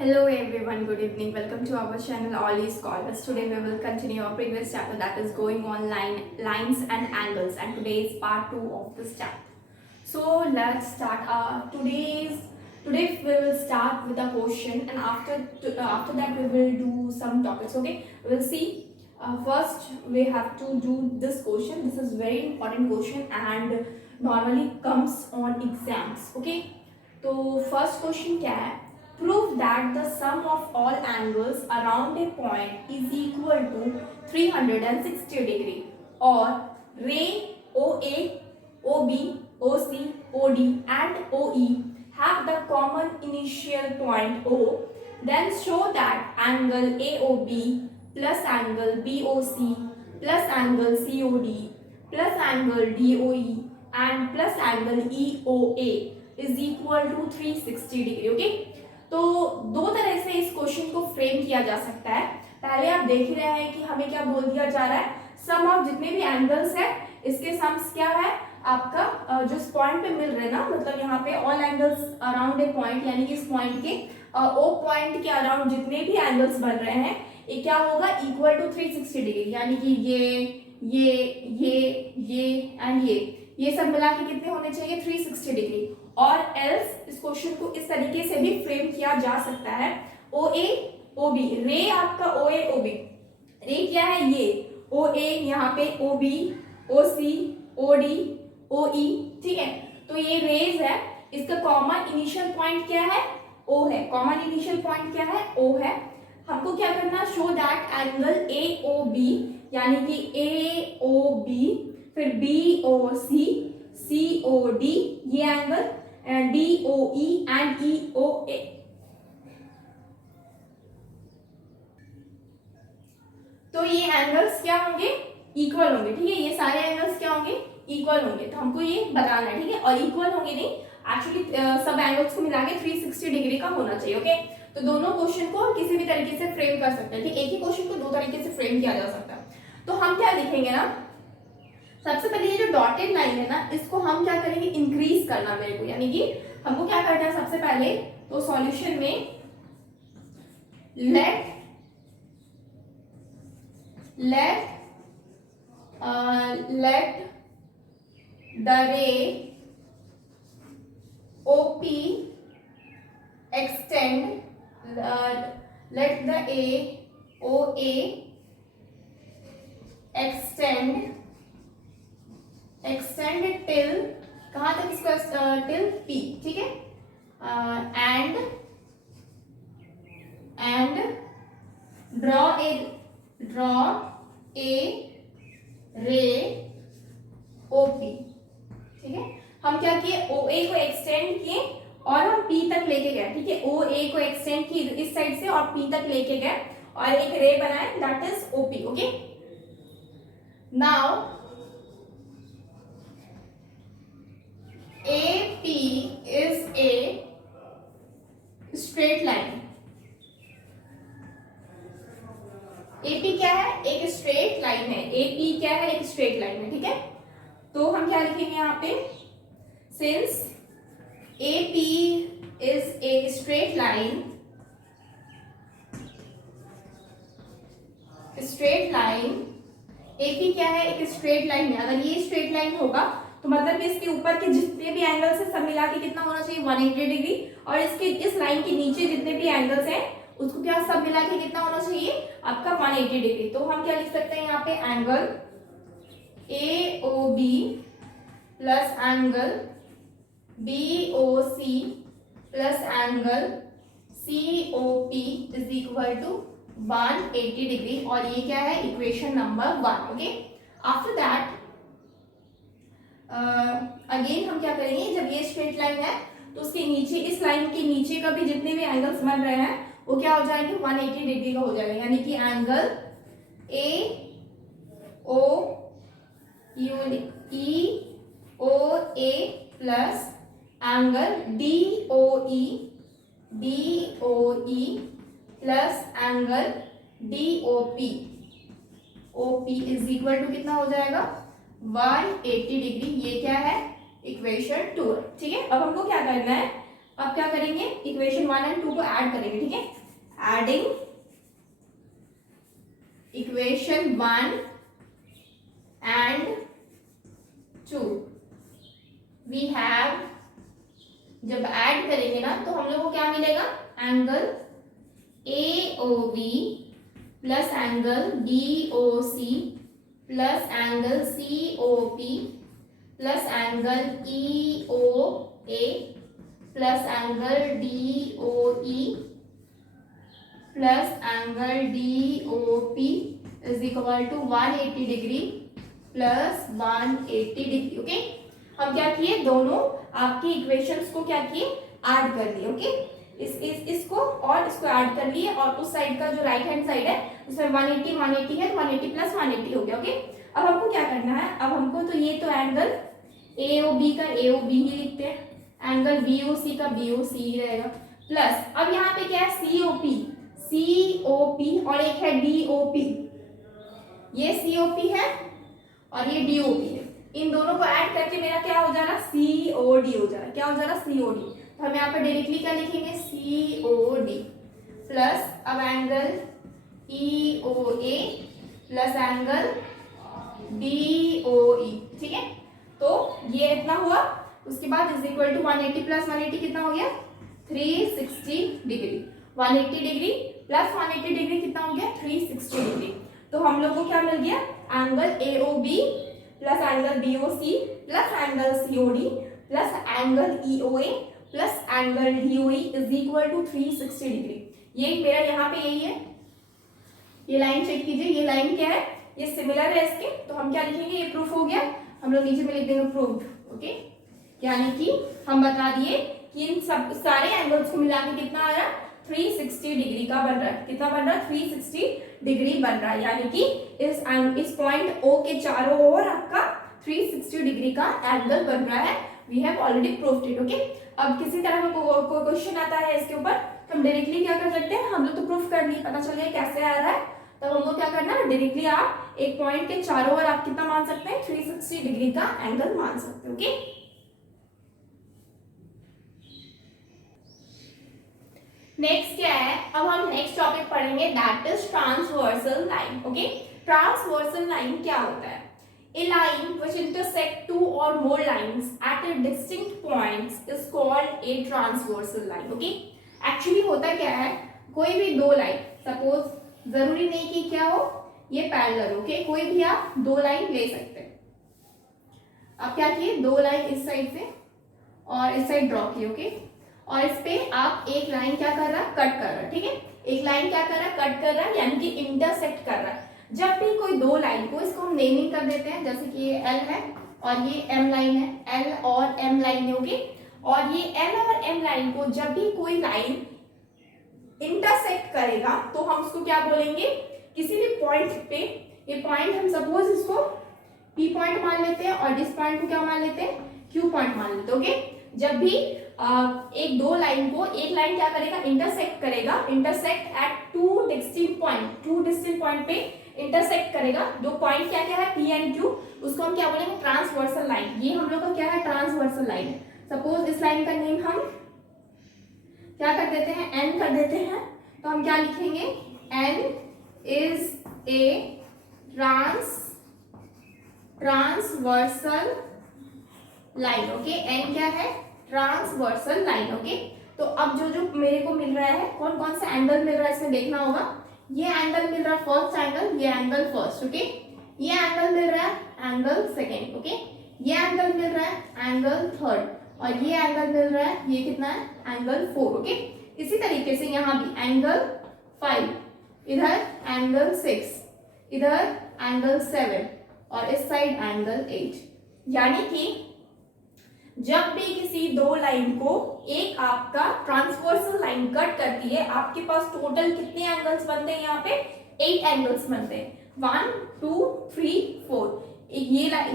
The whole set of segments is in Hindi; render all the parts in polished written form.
Hello everyone, good evening. Welcome to our channel All is Scholars. Today we will continue our previous chapter that is going on lines and angles, and today is part 2 of this chapter. So let's start. Today we will start with a question, and after that we will do some topics. Okay, we will see. First we have to do this question. This is very important question and normally comes on exams. Okay, तो first question क्या है? Prove that the sum of all angles around a point is equal to 360 degree, or ray OA, OB, OC, OD and OE have the common initial point O. Then show that angle AOB plus angle BOC plus angle COD plus angle DOE and plus angle EOA is equal to 360 degree. Okay, तो दो तरह से इस क्वेश्चन को फ्रेम किया जा सकता है. पहले आप देख ही रहे हैं कि हमें क्या बोल दिया जा रहा है, सम ऑफ जितने भी एंगल्स है इसके सम्स क्या है आपका जो इस पॉइंट पे मिल रहे हैं ना, मतलब यहाँ पे all angles around a point, यानी कि इस पॉइंट के ओ पॉइंट के अराउंड जितने भी एंगल्स बन रहे हैं ये क्या होगा, इक्वल टू 360 डिग्री, यानी कि ये एंड ये सब मिला के कितने होने चाहिए 360 डिग्री. और एल्स इस क्वेश्चन को इस तरीके से भी फ्रेम किया जा सकता है, ओ ए ओ बी, रे आपका ओ ए ओ बी, रे क्या है ये ओ ए, यहाँ पे ओ बी ओ सी ओ डी ओ ई, ठीक है. तो ये रेज है, इसका कॉमन इनिशियल पॉइंट क्या है, ओ है. कॉमन इनिशियल पॉइंट क्या है, ओ है. हमको क्या करना, show that angle A O B, यानी कि ए ओ बी फिर B O C C O D, ये angle D O E and E O A. तो ये एंगल्स क्या होंगे, इक्वल होंगे. ठीक है, ये सारे एंगल्स क्या होंगे, इक्वल होंगे. तो हमको ये बताना है, ठीक है. और इक्वल होंगे नहीं, एक्चुअली सब एंगल्स को मिला के 360 डिग्री का होना चाहिए. ओके, तो दोनों क्वेश्चन को किसी भी तरीके से फ्रेम कर सकते हैं. ठीक, एक ही क्वेश्चन को दो तरीके से फ्रेम किया जा सकता है. तो हम क्या लिखेंगे ना, सबसे पहले ये जो डॉटेड लाइन है ना, इसको हम क्या करेंगे, इंक्रीज करना मेरे को, यानी कि हमको क्या करना है सबसे पहले, तो सॉल्यूशन में लेट द रे OP extend, let the AOA extend till कहाँ तक इसको, till P. ठीक है, and draw a ray OP. ठीक है, हम क्या किए, OA को एक्सटेंड किए और हम P तक लेके गए. ठीक है, OA को एक्सटेंड किए इस साइड से और P तक लेके गए और एक रे बनाए, that is OP. Okay, now AP is a straight line. AP क्या है, एक स्ट्रेट लाइन है. AP क्या है, एक स्ट्रेट लाइन है. ठीक है, तो हम क्या लिखेंगे यहाँ पे, since AP is a straight line, AP क्या है, एक स्ट्रेट लाइन है. अगर ये स्ट्रेट लाइन होगा तो मतलब इसके ऊपर के जितने भी एंगल्स है सब मिला के कितना होना चाहिए, 180 डिग्री. और इसके इस लाइन के नीचे जितने भी एंगल्स हैं उसको क्या सब मिला के कितना होना चाहिए आपका 180 डिग्री. तो हम क्या लिख सकते हैं यहाँ पे, angle AOB plus angle BOC plus angle COP is equal to 180 degree. और ये क्या है, equation number 1. Okay, after that again हम क्या करेंगे, जब ये स्ट्रेट लाइन है तो उसके नीचे, इस लाइन के नीचे का भी जितने भी एंगल्स बन रहे हैं वो क्या हो जाएंगे, 180 डिग्री का हो जाएगा. यानी कि angle EOA plus angle DOE plus angle OP is equal to कितना हो जाएगा, 180 डिग्री. ये क्या है, इक्वेशन 2. ठीक है, अब हमको क्या करना है, अब क्या करेंगे, इक्वेशन 1 और 2 को ऐड करेंगे, ठीक है। Adding equation 1 and 2 we have, जब ऐड करेंगे ना तो हम लोग को क्या मिलेगा, angle AOB plus angle BOC plus angle COP plus angle EOA plus angle DOE plus angle DOP is equal to 180 degree plus 180 degree. Okay, हम क्या किए, दोनों आपके इक्वेशंस को क्या किए, ऐड कर लिए। ओके, इसको और इसको ऐड कर लिए, और उस साइड का जो राइट हैंड साइड है उसमें 180 180 है, 180 प्लस 180 हो गया। ओके, अब हमको क्या करना है, अब हमको तो ये तो एंगल AOB का AOB ही लिखते हैं, एंगल BOC का BOC ही रहेगा, प्लस अब यहाँ पे क्या है, COP और एक है DOP, ये COP है और ये DOP है, इन दोनों को ऐड करके मेरा क्या हो जा रहा, COD हो जा रहा है। क्या हो जा रहा, COD। तो हम यहाँ पे डायरेक्टली क्या लिखेंगे, COD प्लस अब angle EOA plus angle DOE, ठीक है। तो ये इतना हुआ, उसके बाद इज इक्वल टू 180 प्लस 180 कितना हो गया, 360 डिग्री। 180 डिग्री प्लस 180 डिग्री कितना हो गया, 360 डिग्री। तो हम लोग को क्या मिल गया, angle AOB plus angle BOC plus angle COD plus angle EOA plus angle DOE is equal to 360 degree. ये मेरा यहाँ पे यही है, ये लाइन चेक कीजिए, ये लाइन क्या है, ये सिमिलर है इसके, तो हम क्या लिखेंगे, ये प्रूफ हो गया, हम लोग नीचे में लिख देंगे प्रूफ। ओके, यानी कि हम बता दिए कि इन सब सारे एंगल्स को मिला के कितना आ रहा है, 360 डिग्री का बन रहा है। कितना बन रहा है, 360 डिग्री बन रहा है, यानी कि इस पॉइंट O के चारों ओर आपका 360 डिग्री का एंगल बन रहा है। We have already proved it. Okay, अब किसी तरह का कोई क्वेश्चन आता है इसके ऊपर, तो हम डायरेक्टली क्या कर सकते हैं, हम लोग तो प्रूफ कर लिए, पता चल गया कैसे आ रहा है, तो हमको क्या करना है, डायरेक्टली आप एक पॉइंट के चारों ओर आप कितना मान सकते हैं, 360 डिग्री का एंगल मान सकते हैं। ओके, नेक्स्ट क्या है, अब हम नेक्स्ट टॉपिक पढ़ेंगे, that is transversal line. Okay, transversal line क्या होता है, a line which intersect two or more lines at a distinct points is called a transversal line. Okay, actually होता क्या है, कोई भी दो लाइन, सपोज जरूरी नहीं कि क्या हो, ये पैरेलल, ओके, कोई भी आप दो लाइन ले सकते हैं। आप क्या किए, दो लाइन इस साइड से और इस साइड ड्रॉ किए। ओके, और इस पे आप एक लाइन क्या कर रहा है, कट कर रहा है, ठीक है, एक लाइन क्या कर रहा है, कट कर रहा है, यानी कि इंटरसेक्ट कर रहा है। जब भी कोई दो लाइन को, इसको हम नेमिंग कर देते हैं, जैसे कि ये L है और ये M लाइन है, L और M लाइन है। ओके, और ये L और M लाइन को जब भी कोई लाइन इंटरसेक्ट करेगा तो हम उसको क्या बोलेंगे, किसी भी पॉइंट पे, ये पॉइंट हम सपोज इसको P पॉइंट मान लेते हैं और इस पॉइंट को क्या मान लेते हैं, Q पॉइंट मान लेते हैं। ओके, जब भी एक दो लाइन को, एक लाइन क्या करेगा, इंटरसेक्ट करेगा, intersect at two distinct point पे इंटरसेक्ट करेगा। दो पॉइंट क्या क्या है, P एंड Q, उसको हम क्या बोलेंगे, ट्रांसवर्सल लाइन। ये हम लोग का क्या है, ट्रांसवर्सल लाइन है। सपोज इस लाइन का नेम हम क्या कर देते हैं, N कर देते हैं, तो हम क्या लिखेंगे, N is a transversal line. Okay, N क्या है, ट्रांसवर्सल लाइन। ओके, तो अब जो मेरे को मिल रहा है, कौन कौन सा एंगल मिल रहा है इसमें देखना होगा। ये एंगल मिल रहा है फर्स्ट एंगल, ये एंगल फर्स्ट। ओके, ये एंगल मिल रहा है एंगल सेकेंड। ओके, ये एंगल मिल रहा है एंगल थर्ड, और ये एंगल मिल रहा है, ये कितना है, एंगल 4। ओके, इसी तरीके से यहाँ भी एंगल 5, इधर एंगल 6, इधर एंगल 7 और इस साइड एंगल 8। यानी कि जब भी किसी दो लाइन को एक आपका ट्रांसवर्सल लाइन कट करती है, आपके पास टोटल कितने एंगल्स बनते हैं, यहाँ पे 8 एंगल्स बनते हैं, 1 2 3 4। एक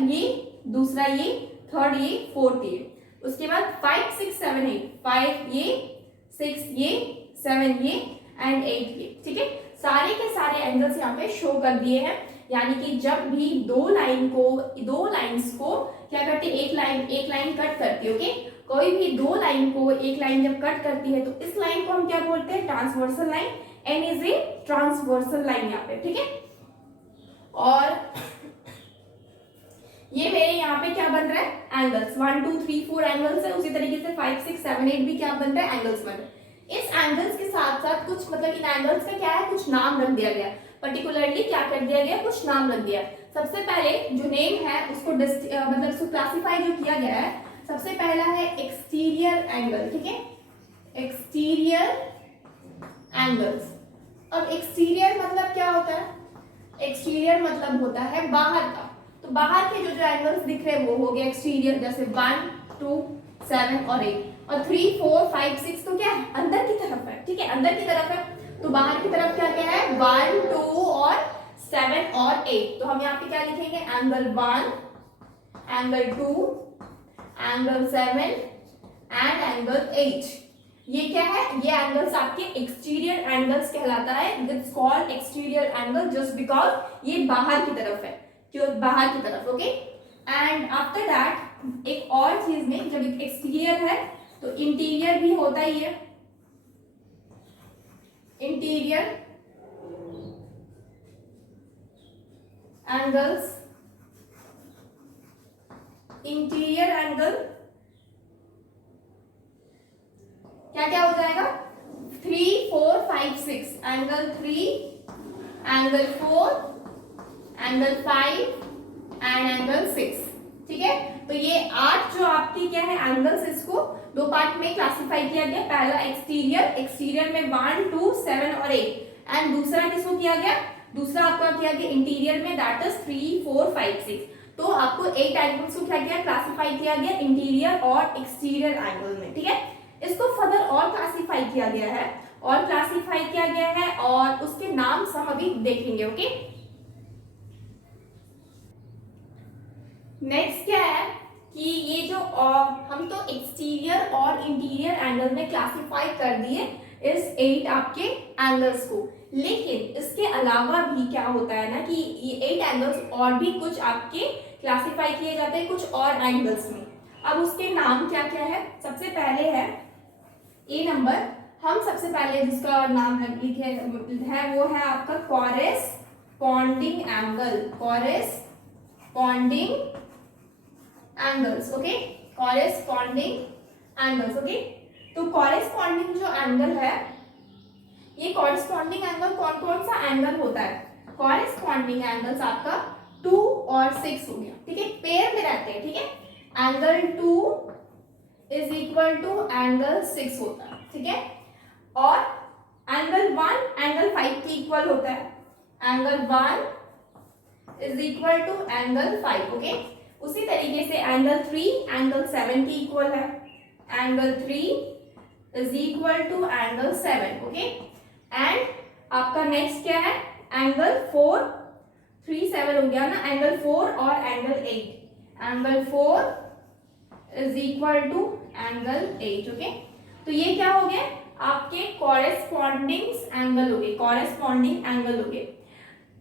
ये दूसरा ये, थर्ड ये, फोर्थ ये, उसके बाद 5 6 7 8, 5 ये, 6 ये, 7 ये एंड 8 ये। ठीक है, सारे के सारे एंगल्स यहाँ पे शो कर दिए हैं। यानी कि जब भी दो लाइंस को क्या करती है, एक लाइन कट करती है। ओके, कोई भी दो लाइन को एक लाइन जब कट करती है तो इस लाइन को हम क्या बोलते हैं, transversal line. N is a transversal line यहाँ पे, ठीक है। और ये मेरे यहाँ पे क्या बन रहा है, एंगल्स 1 2 3 4 एंगल्स है, उसी तरीके से 5 6 7 8 भी क्या बन रहा है, एंगल्स बन रहे हैं। इस एंगल्स के साथ साथ कुछ मतलब इन एंगल्स का क्या है, कुछ नाम रख दिया गया, पर्टिकुलरली क्या कर दिया गया, कुछ नाम रख दिया। सबसे पहले जो नेम है उसको मतलब उसको क्लासिफाई जो किया गया है, सबसे पहला है एक्सटीरियर एंगल, ठीक है, एक्सटीरियर एंगल्स। अब एक्सटीरियर मतलब क्या होता है, एक्सटीरियर मतलब होता है बाहर का, तो बाहर के जो एंगल्स दिख रहे हैं वो हो गया एक्सटीरियर, जैसे 1 2 7 और 8, और 3 4 5 6 तो क्या है, अंदर की तरफ है, ठीक है, अंदर की तरफ है। तो बाहर की तरफ क्या क्या है, 1 2 और 7 और 8, तो हम यहाँ पे क्या लिखेंगे, angle 1, angle 2, angle 7 and angle 8। ये क्या है, ये एंगल्स आपके एक्सटीरियर एंगल्स कहलाता है। It's called exterior angle just because ये बाहर की तरफ है, क्यों, बाहर की तरफ, ओके। एंड आफ्टर दैट एक और चीज में, जब एक्सटीरियर है तो इंटीरियर भी होता ही है, इंटीरियर एंगल्स, इंटीरियर एंगल क्या क्या हो जाएगा, 3 4 5 6, angle 3, angle 4, angle 5 and angle 6, ठीक है। तो ये 8 जो आपकी क्या है एंगल्स, इसको दो पार्ट में क्लासिफाई किया गया। पहला एक्सटीरियर, एक्सटीरियर में 1 2 7 और 8, एंड दूसरा किसको किया गया, दूसरा आपका किया गया इंटीरियर में, दैट इज 3 4 5 6। तो आपको 8 एंगल्स को क्या किया, क्लासिफाई किया गया इंटीरियर और एक्सटीरियर एंगल में, ठीक है। इसको फर्दर और क्लासिफाई किया गया है, और क्लासिफाई किया गया है, और उसके नाम हम अभी देखेंगे, ओके। नेक्स्ट क्या है कि ये जो हम तो एक्सटीरियर और इंटीरियर एंगल में क्लासिफाई कर दिए इस 8 आपके एंगल्स को, लेकिन इसके अलावा भी क्या होता है ना कि ये 8 एंगल्स और भी कुछ आपके क्लासिफाई किए जाते हैं कुछ और एंगल्स में। अब उसके नाम क्या क्या है, सबसे पहले है ए नंबर, हम सबसे पहले जिसका नाम लिखे है वो है आपका corresponding angle, corresponding angles, okay, corresponding angles, okay. तो कॉरेस्पॉन्डिंग जो एंगल है, ये कॉरेस्पॉन्डिंग एंगल कौन कौन सा एंगल होता है, कॉरेस्पॉन्डिंग एंगल्स आपका 2 और 6 हो गया, ठीक है, पेयर में रहते हैं, ठीक है। Angle 2 is equal to angle 6 होता है, ठीक है, और एंगल 1 एंगल 5 के इक्वल होता है, angle 1 is equal to angle 5, okay. उसी तरीके से एंगल 3 एंगल 7 के इक्वल है, angle 3 is equal to angle 7, okay. And आपका नेक्स्ट क्या है, एंगल 4, 3 7 हो गया ना, एंगल 4 और angle 8, angle 4 is equal to angle 8, okay. तो ये क्या हो गया, आपके कॉरेस्पॉन्डिंग एंगल हो गए, कॉरेस्पॉन्डिंग एंगल हो गए।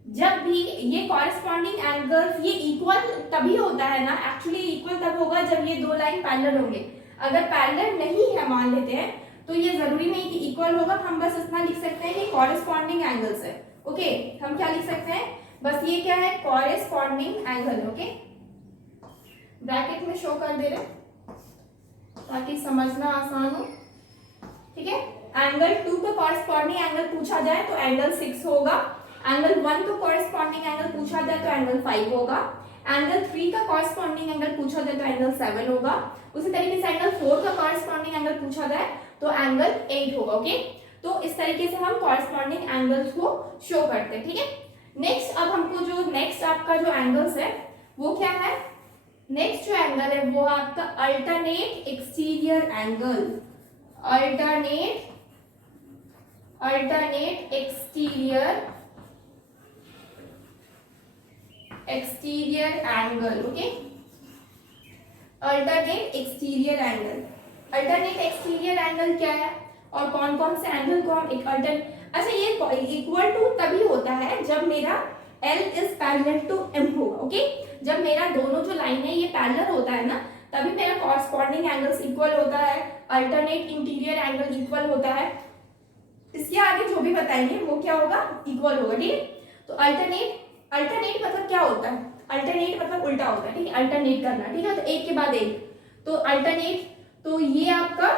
जब भी ये कॉरेस्पॉन्डिंग एंगल्स ये इक्वल तभी होता है ना, एक्चुअली इक्वल तब होगा जब ये दो लाइन पैरेलल होंगे। अगर पैरेलल नहीं है मान लेते हैं तो ये जरूरी नहीं कि इक्वल होगा, हम बस इतना लिख सकते हैं कि कॉरेस्पॉन्डिंग एंगल्स है, ओके। हम क्या लिख सकते हैं, बस ये क्या है, कॉरेस्पॉन्डिंग एंगल, ओके, ब्रैकेट में शो कर दे रहे ताकि समझना आसान हो, ठीक है। एंगल 2 का कॉरेस्पॉन्डिंग एंगल पूछा जाए तो एंगल 6 होगा, एंगल 1 का कॉरेस्पॉन्डिंग एंगल पूछा जाए तो एंगल 5 होगा, एंगल 3 का कॉरेस्पॉन्डिंग एंगल पूछा जाए तो एंगल 7 होगा, उसी तरीके से एंगल 4 का कॉरेस्पॉन्डिंग एंगल पूछा जाए तो एंगल 8 होगा, ओके। तो इस तरीके से हम कॉरेस्पॉन्डिंग एंगल्स को शो करते हैं, ठीक है। नेक्स्ट अब हमको जो नेक्स्ट आपका जो एंगल्स है वो क्या है, नेक्स्ट जो एंगल है वो आपका alternate exterior angle, alternate exterior angle, okay, alternate exterior angle. Alternate exterior angle क्या है और कौन कौन से एंगल को हम एक अच्छा, ये इक्वल टू तभी होता है जब मेरा L is parallel to M होगा, ओके। जब मेरा दोनों जो लाइन है ये पैरेलल होता है ना, तभी मेरा कॉरस्पॉन्डिंग एंगल्स इक्वल होता है, अल्टरनेट इंटीरियर एंगल इक्वल होता है। इसके आगे जो भी बताएंगे वो क्या होगा, इक्वल होगा, ठीक है। तो अल्टरनेट मतलब क्या होता है, अल्टरनेट मतलब उल्टा होता है, ठीक है, अल्टरनेट करना, ठीक है। तो एक के बाद एक, तो अल्टरनेट, तो ये आपका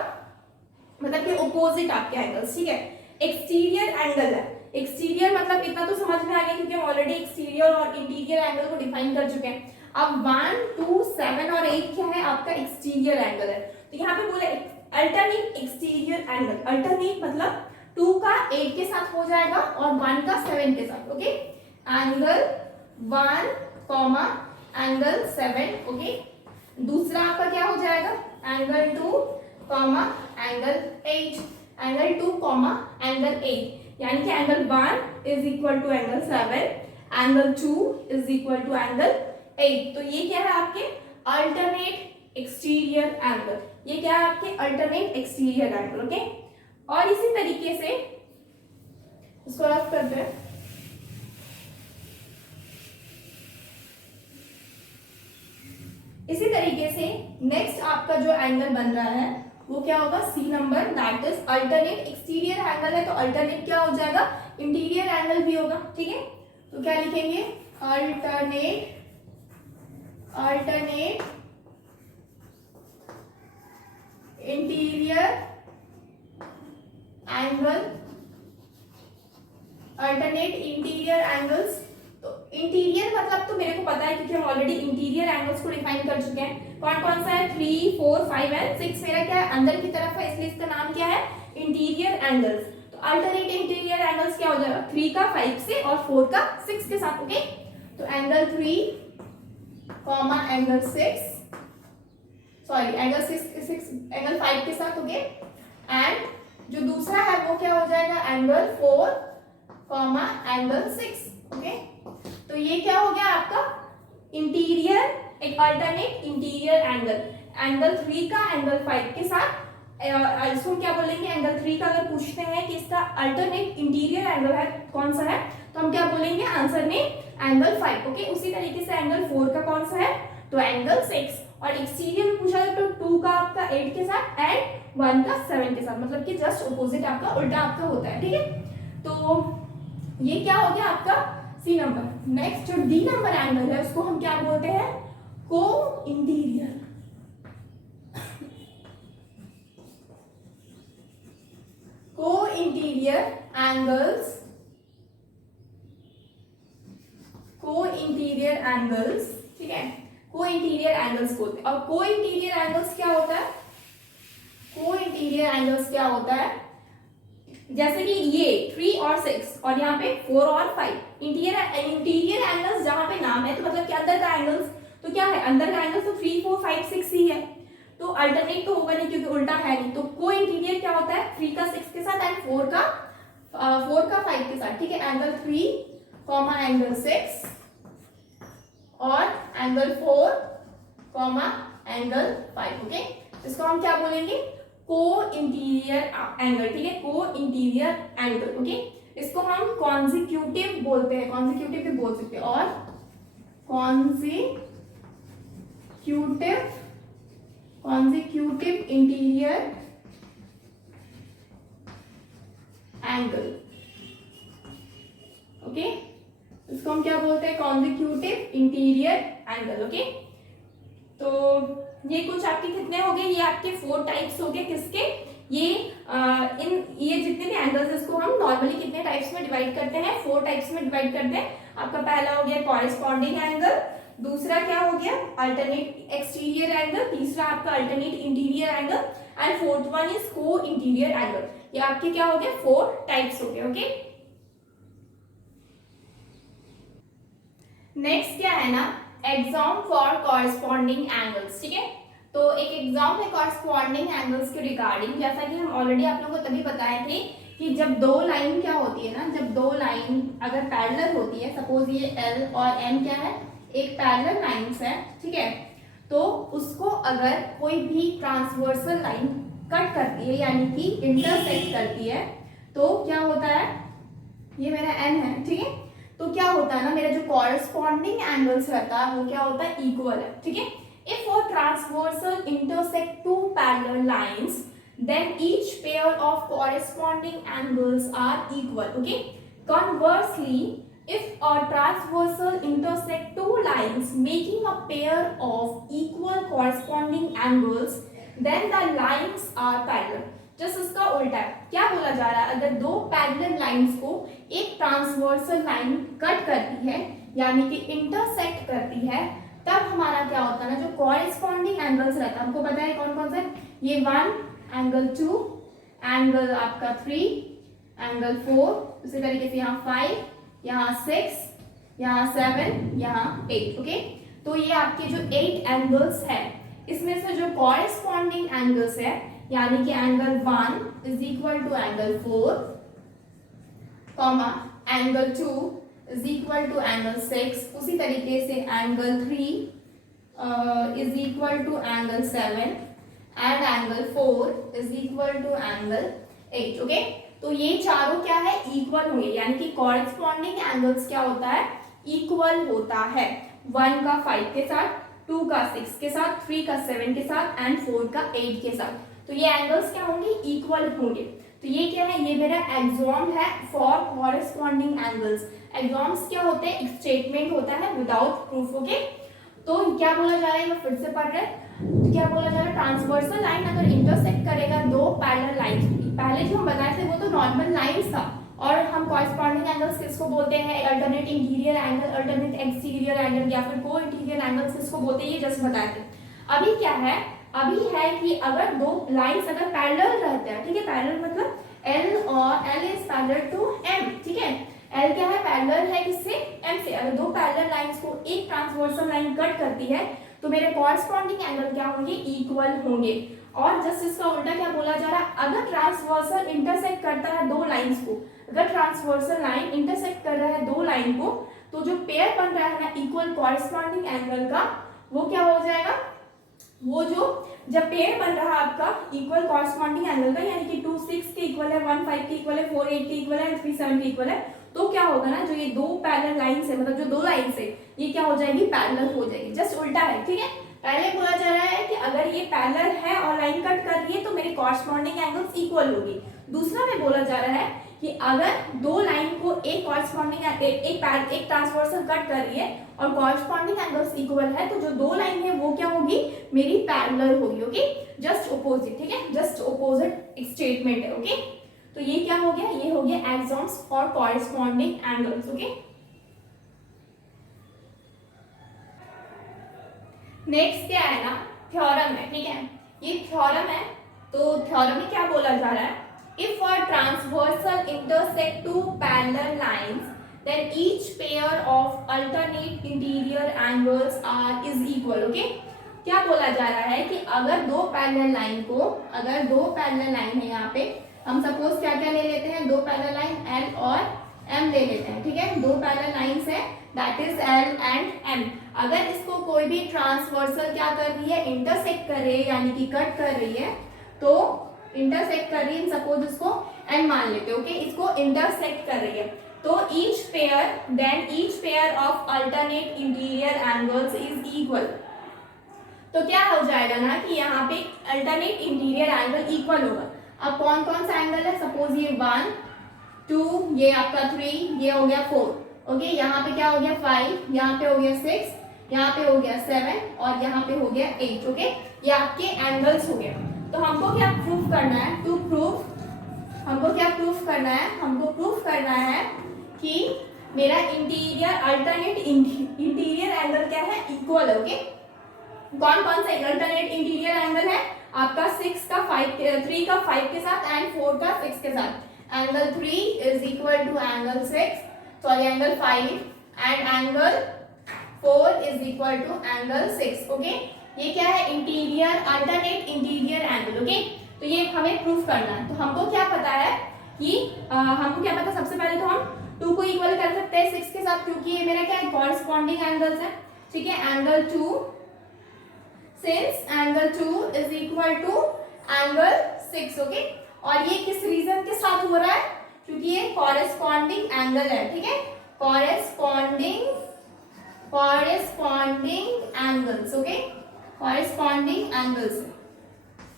मतलब ये ऑपोजिट आपके एंगल्स, ठीक है। एक्सटीरियर एंगल है, एक्सटीरियर मतलब इतना तो समझ में आ गया क्योंकि हम ऑलरेडी एक्सटीरियर और इंटीरियर एंगल को डिफाइन कर चुके हैं। अब 1, 2, 7 और 8 क्या है आपका एक्सटीरियर एंगल है। तो यहाँ पे बोला अल्टरनेट एक्सटीरियर एंगल, अल्टरनेट मतलब 2 का 8 के साथ हो जाएगा और 1 का 7 के साथ, okay. Angle 1 comma angle 7, okay. दूसरा आपका क्या हो जाएगा, angle 2 comma angle 8, angle 2 comma angle 8, यानी कि angle 1 is equal to angle 7, angle 2 is equal to angle 8। तो ये क्या है आपके अल्टरनेट एक्सटीरियर एंगल, ये क्या है आपके अल्टरनेट एक्सटीरियर एंगल, ओके। और इसी तरीके से इसको रफ करते हैं। इसी तरीके से नेक्स्ट आपका जो एंगल बन रहा है वो क्या होगा, C number, that is alternate exterior angle है तो अल्टरनेट क्या हो जाएगा, इंटीरियर एंगल भी होगा, ठीक है। तो क्या लिखेंगे, alternate interior angle, alternate interior angles. तो इंटीरियर मतलब तो मेरे को पता है क्योंकि हम ऑलरेडी इंटीरियर एंगल्स को डिफाइन कर चुके हैं। कौन कौन सा है, 3, 4, 5 एंड 6 मेरा क्या है, अंदर की तरफ है, इसलिए इसका नाम क्या है, इंटीरियर एंगल्स। तो अल्टरनेट इंटीरियर एंगल्स क्या हो जाएगा, 3 का 5 से और 4 का 6 के साथ, ओके। तो angle 3 comma angle 6, sorry angle 6 angle 5 के साथ, ओके। एंड जो दूसरा है वो क्या हो जाएगा, एंगल 4 कॉमा एंगल 6, ओके। तो ये क्या हो गया आपका इंटीरियर, एक अल्टरनेट इंटीरियर एंगल, एंगल 3 का एंगल 5 के साथ। इसको क्या बोलेंगे, एंगल 3 का अगर पूछते हैं कि इसका अल्टरनेट इंटीरियर एंगल है कौन सा है, तो हम क्या बोलेंगे आंसर में एंगल 5, ओके। उसी तरीके से एंगल 4 का कौन सा है, तो एंगल 6। और एक्सटीरियर में पूछा जाए तो 2 का आपका 8 के साथ एंड 1 का 7 के साथ, मतलब कि जस्ट ऑपोजिट आपका उल्टा आपका होता है, ठीक है। तो ये क्या हो गया आपका सी नंबर। नेक्स्ट जो डी नंबर एंगल है उसको हम क्या बोलते हैं, को इंटीरियर, को इंटीरियर एंगल्स, को इंटीरियर एंगल्स, ठीक है, को इंटीरियर एंगल्स बोलते हैं। और को इंटीरियर एंगल्स क्या होता है, को इंटीरियर एंगल्स क्या होता है, जैसे कि ये 3 और 6 और यहाँ पे 4 और 5 इंटीरियर एंगल्स जहां पे नाम है तो मतलब कि अंदर का एंगल्स, तो क्या है अंदर का एंगल तो 3, 4, 5, 6 ही है, तो अल्टरनेट तो होगा नहीं क्योंकि उल्टा है नहीं। तो को इंटीरियर क्या होता है, 3 का 6 के साथ एंड 4 का 5 के साथ, ठीक है। एंगल 3 कॉमा एंगल 6 और एंगल 4 कॉमा एंगल 5, ओके। इसको हम क्या बोलेंगे, को इंटीरियर एंगल, ठीक है, को इंटीरियर एंगल, ओके। इसको हम कॉन्जिक्यूटिव बोलते हैं, कॉन्जिक्यूटिव भी बोल सकते हैं, और कॉन्जिक्यूटिव इंटीरियर एंगल, ओके। इसको हम क्या बोलते हैं, कॉन्जिक्यूटिव इंटीरियर एंगल, ओके। तो ये कुछ आपके कितने हो गए, ये आपके 4 टाइप्स हो गए, किसके, ये जितने भी एंगल्स इसको हम नॉर्मली कितने टाइप्स में डिवाइड करते हैं, 4 टाइप्स में डिवाइड करते हैं। आपका पहला हो गया कॉरेस्पॉन्डिंग एंगल, दूसरा क्या हो गया अल्टरनेट एक्सटीरियर एंगल, तीसरा आपका alternate interior angle and fourth one is को इंटीरियर एंगल। ये आपके क्या हो गए, 4 टाइप्स हो गए, ओके। नेक्स्ट क्या है ना, एग्जाम फॉर कॉरेस्पॉन्डिंग एंगल्स, ठीक है। तो एक एग्जाम है कॉरेस्पॉन्डिंग एंगल्स के रिगार्डिंग, जैसा कि हम ऑलरेडी आप लोगों को तभी बताए थे कि जब 2 लाइन क्या होती है ना, जब 2 लाइन अगर पैरेलल होती है, सपोज ये L और M क्या है, एक पैरेलल लाइंस है, ठीक है। तो उसको अगर कोई भी ट्रांसवर्सल लाइन कट करती है यानी कि इंटरसेक्ट करती है, तो क्या होता है, ये मेरा N है, ठीक है। तो क्या होता है ना, मेरा जो कॉरेस्पॉन्डिंग एंगल्स रहता है वो क्या होता है, इक्वल है, ठीक है। If for transversal intersect two parallel lines, then each pair of corresponding angles are equal. Okay. Conversely, if a transversal intersect two lines making a pair of equal corresponding angles, then the lines are parallel. Just इसका उल्टा है, क्या बोला जा रहा है, अगर दो पैरेलल लाइंस को एक ट्रांसवर्सल लाइन कट करती है यानी कि इंटरसेक्ट करती है, तब हमारा क्या होता है ना, जो कॉरेस्पॉन्डिंग एंगल्स रहता है, हमको पता है कौन कौन से, ये 1, एंगल 2, एंगल आपका 3, एंगल 4, उसी तरीके से यहाँ 5, यहाँ 6, यहाँ 7, यहाँ 8. ओके, तो ये आपके जो 8 एंगल्स है, इसमें से जो कॉरेस्पॉन्डिंग एंगल्स है यानी कि angle 1 is equal to angle 4, comma angle 2 is equal to angle 6, उसी तरीके से angle 3 is equal to angle 7 and angle 4 is equal to angle 8. Okay, तो ये चारों क्या है, इक्वल होंगे, यानी कि कॉरेस्पॉन्डिंग एंगल्स क्या होता है, इक्वल होता है. 1 का 5 के साथ, 2 का 6 के साथ, 3 का 7 के साथ एंड 4 का 8 के साथ. तो ये एंगल्स क्या होंगे, इक्वल होंगे. तो ये क्या है, ये मेरा एक्सॉम है फॉर कॉरेस्पॉन्डिंग एंगल्स. एक्सॉम्स क्या होते हैं, स्टेटमेंट होता है विदाउट प्रूफ. ओके, तो क्या बोला जा रहा है, मैं फिर से पढ़ रहे हैं. तो क्या बोला जा रहा है, ट्रांसवर्सल लाइन अगर इंटरसेक्ट करेगा दो पैरेलल लाइंस, पहले जो हम बताए थे वो तो नॉर्मल लाइंस था, और हम कॉरेस्पॉन्डिंग एंगल्स किसको बोलते हैं, alternate interior angle, alternate exterior angle या फिर को इंटीरियर एंगल्स किसको बोलते हैं, ये जस्ट बताए थे. अभी क्या है, अभी है कि अगर दो लाइंस अगर पैरेलल रहते हैं, ठीक है, पैरेलल मतलब L और L is parallel to M. ठीक है, L क्या है, पैरेलल है किससे, M से. अगर दो पैरेलल लाइंस को एक ट्रांसवर्सल लाइन कट करती है तो मेरे कॉरेस्पॉन्डिंग एंगल क्या होंगे, इक्वल होंगे. और जस्ट इसका उल्टा क्या बोला जा रहा है, अगर ट्रांसवर्सल इंटरसेक्ट करता है दो लाइंस को, अगर ट्रांसवर्सल लाइन इंटरसेक्ट कर रहा है दो लाइन को, तो जो पेयर बन रहा है ना इक्वल कॉरेस्पॉन्डिंग एंगल का, वो क्या हो जाएगा, वो जो जब पेयर बन रहा है आपका इक्वल कॉरेस्पॉन्डिंग एंगल का, यानी कि 2 6 के इक्वल है, 1 5 के इक्वल है, 4 8 के इक्वल है, 3 7 के इक्वल है, तो क्या होगा ना, जो ये दो पैरेलल लाइंस है, मतलब जो दो लाइंस है, ये क्या हो जाएगी, पैरेलल हो जाएगी. जस्ट उल्टा है. ठीक है, पहले बोला जा रहा है कि अगर ये पैरेलल है और लाइन कट कर रही है तो मेरी कॉरेस्पॉन्डिंग एंगल्स इक्वल होगी. दूसरा में बोला जा रहा है कि अगर दो लाइन को एक कॉरेस्पॉन्डिंग एक ट्रांसवर्सल कट कर रही है और कॉरेस्पॉन्डिंग एंगल्स इक्वल है, तो जो दो लाइन है वो क्या होगी, मेरी पैरेलल होगी. Okay, just opposite. ठीक है, जस्ट ऑपोजिट स्टेटमेंट है. ओके, तो ये क्या हो गया, ये हो गया axioms for corresponding angles. Okay, next क्या है ना, थ्योरम है. ठीक है, ये थ्योरम है. तो थ्योरम में क्या बोला जा रहा है, if a transversal intersect two parallel lines, then each pair of alternate interior angles are is equal. Okay, क्या बोला जा रहा है कि अगर दो पैरेलल लाइन को, अगर दो पैरेलल लाइन है, यहाँ पे हम सपोज क्या क्या ले लेते हैं, दो पैरेलल लाइन L और M ले लेते हैं. ठीक है, दो पैरेलल लाइंस है, that is L and M. अगर इसको कोई भी ट्रांसवर्सल क्या कर रही है, इंटरसेक्ट कर रही है, यानी कि कट कर रही है, तो इंटरसेक्ट कर रही है, सपोज इसको N मान लेते हैं. ओके, इसको इंटरसेक्ट कर रही है, तो each pair of alternate interior angles is equal. तो क्या हो जाएगा ना कि यहाँ पे अल्टरनेट इंटीरियर एंगल इक्वल होगा. अब कौन कौन सा एंगल है, सपोज ये 1 2, ये आपका 3, ये हो गया 4. ओके, यहाँ पे क्या हो गया 5, यहाँ पे हो गया 6, यहाँ पे हो गया 7 और यहाँ पे हो गया 8. ओके, ये आपके एंगल्स हो गए. तो हमको क्या प्रूफ करना है, टू प्रूफ, हमको क्या प्रूफ करना है, हमको प्रूफ करना है कि मेरा इंटीरियर अल्टरनेट इंटीरियर एंगल क्या है, इक्वल है. ओके, कौन कौन सा अल्टरनेट इंटीरियर एंगल है आपका, 6 का 5 3 का 5 के साथ एंड 4 का 6 के साथ. Angle 3 is equal to angle 6, sorry angle 5 and angle 4 is equal to angle 6. Okay, ये क्या है, interior alternate interior angle. Okay, तो ये हमें प्रूफ करना है. तो हमको क्या पता है कि हमको क्या पता, सबसे पहले तो हम 2 को इक्वल कर सकते हैं 6 के साथ, क्योंकि ये मेरा क्या है, कॉरेस्पॉन्डिंग एंगल्स है. ठीक है, angle 2, since angle 2 is equal to angle 6. Okay, और ये किस रीजन के साथ हो रहा है, क्योंकि ये कॉरेस्पॉन्डिंग एंगल है. ठीक है, corresponding angles. Okay, corresponding angle से,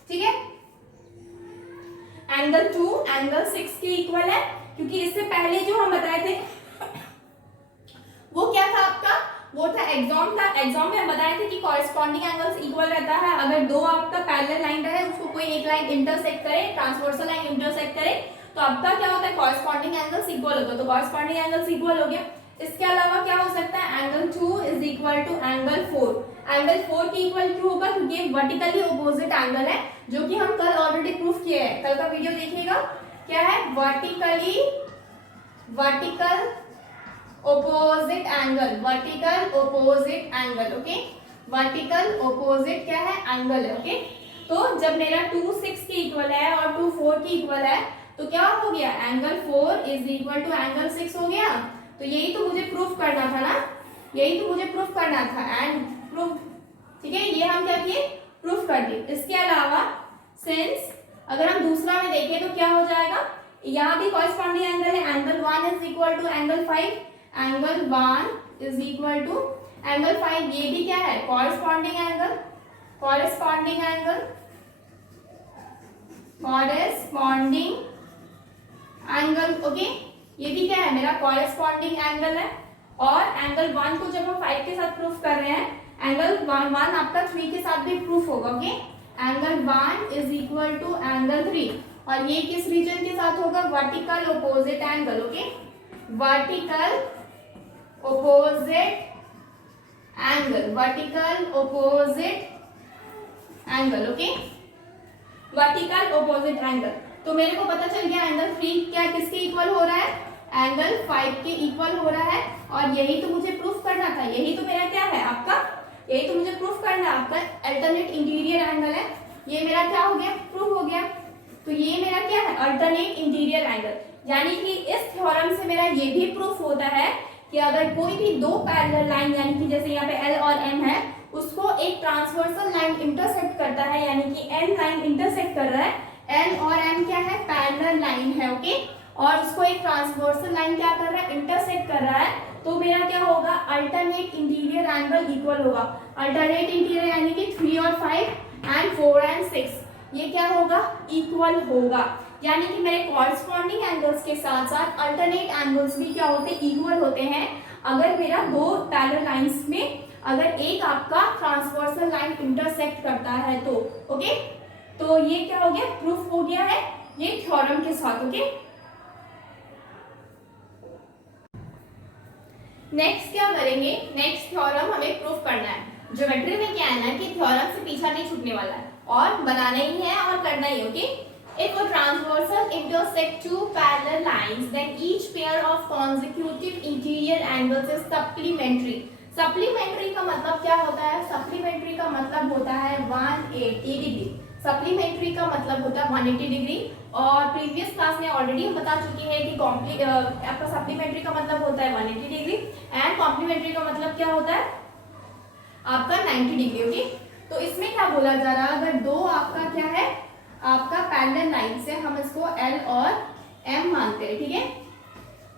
ठीक है। एंगल 2 एंगल 6 के इक्वल है, क्योंकि इससे पहले जो हम बताए थे वो क्या था आपका, वो था एग्जाम था। एग्जाम में हम बताए थे कि कॉरेस्पॉन्डिंग एंगल्स इक्वल रहता है अगर दो आपका पैरेलल लाइन रहे, उसको कोई एक लाइन इंटरसेक्ट करे, ट्रांसवर्सल लाइन इंटरसेक्ट करे, तो आपका क्या होता है, कॉरेस्पॉन्डिंग एंगल्स इक्वल होता है। तो कॉरेस्पॉन्डिंग एंगल्स इक्वल हो गया। इसके अलावा क्या हो सकता है, angle 2 is equal to angle 4। Angle 4 की इक्वल क्यों होगा, क्योंकि वर्टिकली ऑपोजिट एंगल है, जो कि हम कल ऑलरेडी प्रूफ किए हैं। कल का वीडियो देखिएगा, क्या है, vertical opposite angle, vertical opposite angle, okay. Vertical opposite क्या है, एंगल है, ओके। तो जब मेरा 2 6 के इक्वल है और 2 4 की इक्वल है, तो क्या हो गया, angle 4 is equal to angle 6 हो गया। तो यही तो मुझे प्रूफ करना था ना, यही तो मुझे प्रूफ करना था, एंड प्रूफ, ठीक है। ये हम क्या किए, प्रूफ कर दिए। इसके अलावा सिंस अगर हम दूसरा में देखें तो क्या हो जाएगा, यहाँ भी कॉरेस्पॉन्डिंग एंगल है, angle 1 is equal to angle 5, angle 1 is equal to angle 5। ये भी क्या है, corresponding angle, corresponding angle, corresponding angle, okay. ये भी क्या है, मेरा कॉरेस्पॉन्डिंग एंगल है। और एंगल 1 को जब हम 5 के साथ प्रूफ कर रहे हैं, एंगल 1 आपका 3 के साथ भी प्रूफ होगा, okay. Angle 1 is equal to angle 3, और ये किस रीजन के साथ होगा, vertical opposite angle, okay. Vertical opposite angle, vertical opposite angle, okay, vertical opposite angle. तो मेरे को पता चल गया एंगल 3 क्या किसके इक्वल हो रहा है, एंगल 5 के इक्वल हो रहा है। और यही तो मुझे प्रूफ करना था, यही तो मेरा क्या है आपका, यही तो मुझे प्रूफ करना है आपका अल्टरनेट इंटीरियर एंगल है। ये मेरा क्या हो गया, प्रूफ हो गया। तो ये मेरा क्या है, अल्टरनेट इंटीरियर एंगल। यानी कि इस थ्योरम से मेरा ये भी प्रूफ होता है कि अगर कोई भी दो पैरेलल लाइन, यानी कि जैसे यहाँ पे L और M है, उसको एक ट्रांसवर्सल लाइन इंटरसेक्ट करता है, यानी कि N लाइन इंटरसेक्ट कर रहा है, L और M क्या है, पैरेलल लाइन है, ओके। और उसको एक ट्रांसवर्सल लाइन क्या कर रहा है, इंटरसेक्ट कर रहा है, तो मेरा क्या होगा, अल्टरनेट इंटीरियर एंगल इक्वल होगा। अल्टरनेट इंटीरियर यानी कि 3 और 5 एंड 4 एंड 6, ये क्या होगा, इक्वल होगा। यानी कि मेरे कॉरेस्पॉन्डिंग एंगल्स के साथ साथ अल्टरनेट एंगल्स भी क्या होते हैं, इक्वल होते हैं, अगर मेरा दो पैरेलल लाइंस में अगर एक आपका ट्रांसवर्सल लाइन इंटरसेक्ट करता है तो, ओके। तो ये क्या हो गया, प्रूफ हो गया है ये थ्योरम के साथ, ओके। नेक्स्ट क्या करेंगे, नेक्स्ट थ्योरम हमें प्रूफ करना है। ज्योमेट्री में क्या है ना कि थ्योरम से पीछा नहीं छूटने वाला है, और बनाना ही है और करना ही, okay. If a transversal intersect two parallel lines, then each pair of consecutive interior angles is supplementary. Supplementary का मतलब क्या होता है, supplementary का मतलब होता है 180 डिग्री। सप्लीमेंट्री का मतलब होता है 180 डिग्री। और प्रीवियस क्लास में ऑलरेडी हम बता चुके हैं कि आपका सप्लीमेंट्री का मतलब होता है 180 डिग्री, एंड कॉम्प्लीमेंट्री का मतलब क्या होता है आपका 90 डिग्री, ओके। तो इसमें क्या बोला जा रहा है, अगर दो आपका क्या है, आपका पैरेलल लाइन से हम इसको L और M मानते हैं, ठीक है।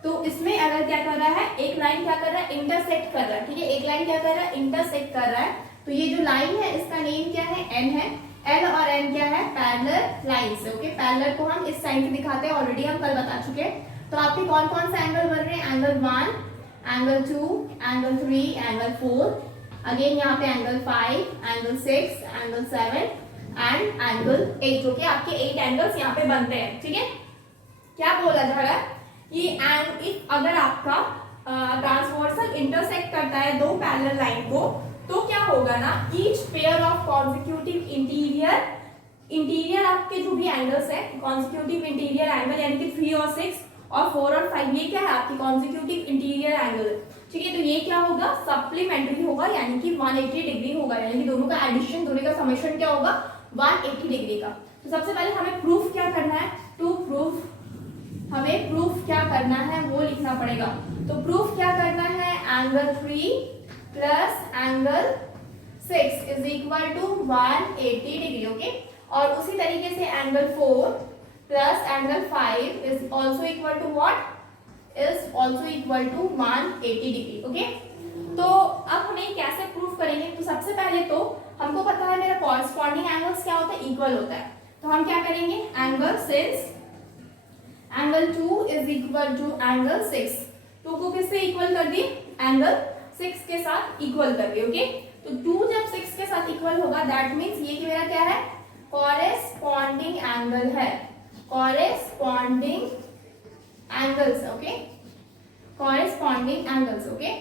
तो इसमें अगर क्या कर रहा है, एक लाइन क्या कर रहा है, इंटरसेक्ट कर रहा है, ठीक है। एक लाइन क्या कर रहा है, इंटरसेक्ट कर रहा है। तो ये जो लाइन है इसका नेम क्या है, N है। L और M क्या है, पैरेलल लाइंस है, ओके। पैरेलल को हम इस साइन से दिखाते हैं, ऑलरेडी हम कल बता चुके हैं। तो आपके कौन कौन से एंगल बन रहे हैं, angle 1, angle 2, angle 3, angle 4, again यहाँ पे angle 5, angle 6, angle 7 and angle 8, जो कि आपके 8 एंगल्स यहाँ पे बनते हैं, ठीक है। क्या बोला जा रहा है कि अगर आपका ट्रांसवर्सल इंटरसेक्ट करता है दो पैरेलल लाइन को, तो क्या होगा ना, each pair of consecutive interior आपके जो भी एंगल्स है, कॉन्जिक्यूटिव इंटीरियर एंगल यानी कि 3 और 6 और 4 और 5, ये क्या है आपकी कॉन्जिक्यूटिव इंटीरियर एंगल, ठीक है। तो ये क्या होगा, सप्लीमेंट्री होगा, यानी कि 180 डिग्री होगा, यानी कि दोनों का एडिशन, दोनों का समेशन क्या होगा, 180 डिग्री का। तो सबसे पहले हमें प्रूफ क्या करना है, टू प्रूफ, हमें प्रूफ क्या करना है वो लिखना पड़ेगा। तो प्रूफ क्या करना है, angle 3 plus angle 6 is equal to 180 degree, okay. और उसी तरीके से angle 4 plus angle 5 is also equal to what, is also equal to 180 degree, okay. तो अब हमें कैसे प्रूफ करेंगे, तो सबसे पहले तो हमको पता है मेरा कॉरस्पॉन्डिंग एंगल्स क्या होता है, इक्वल होता है। तो हम क्या करेंगे, angle since angle 2 is equal to angle 6, 2 को किससे इक्वल कर दी, एंगल 6 के साथ इक्वल कर दी। ओके, तो 2 जब 6 के साथ इक्वल होगा दैट मीन्स ये कि मेरा क्या है, कॉरेस्पॉन्डिंग एंगल है, corresponding angles. Okay, corresponding angles. Okay,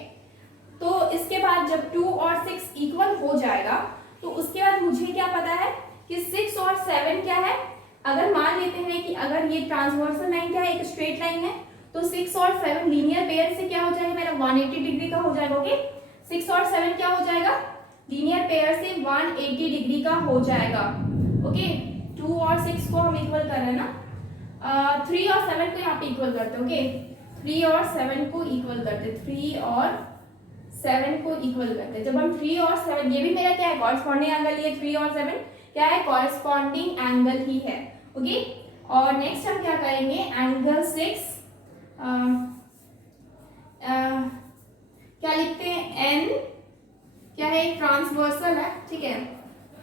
तो इसके बाद जब 2 और 6 इक्वल हो जाएगा तो उसके बाद मुझे क्या पता है कि 6 और 7 क्या है, अगर मान लेते हैं कि अगर ये ट्रांसवर्सल लाइन क्या है, एक स्ट्रेट लाइन है, तो 6 और 7 लीनियर पेयर से क्या हो जाएगा, मेरा 180 डिग्री का हो जाएगा। ओके, 6 और 7 क्या हो जाएगा, लीनियर पेयर से 180 डिग्री का हो जाएगा। ओके, 2 और 6 को हम इक्वल कर रहे हैं ना, 3 और 7 को यहाँ पे इक्वल करते हैं। ओके, 3 और 7 को इक्वल करते, 3 और 7 को इक्वल करते हैं। जब हम 3 और 7, ये भी मेरा क्या है, कॉरस्पॉन्डिंग एंगल, ये 3 और 7 क्या है, कॉरस्पॉन्डिंग एंगल ही है। ओके, और नेक्स्ट हम क्या करेंगे, एंगल 6 क्या लिखते हैं, एन क्या है, ट्रांसवर्सल है, ठीक है,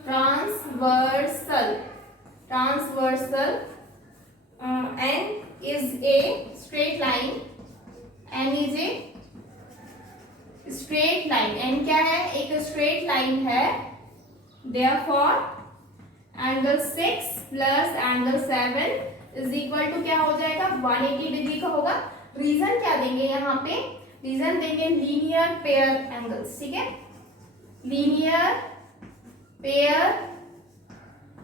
transversal, transversal, N is a straight line, N is a straight line, N क्या है, एक स्ट्रेट लाइन है, therefore angle 6 plus angle 7 is equal to क्या हो जाएगा, 180 डिग्री का होगा। रीजन क्या देंगे यहाँ पे, रीजन देंगे लीनियर पेयर एंगल्स, ठीक है, लीनियर पेयर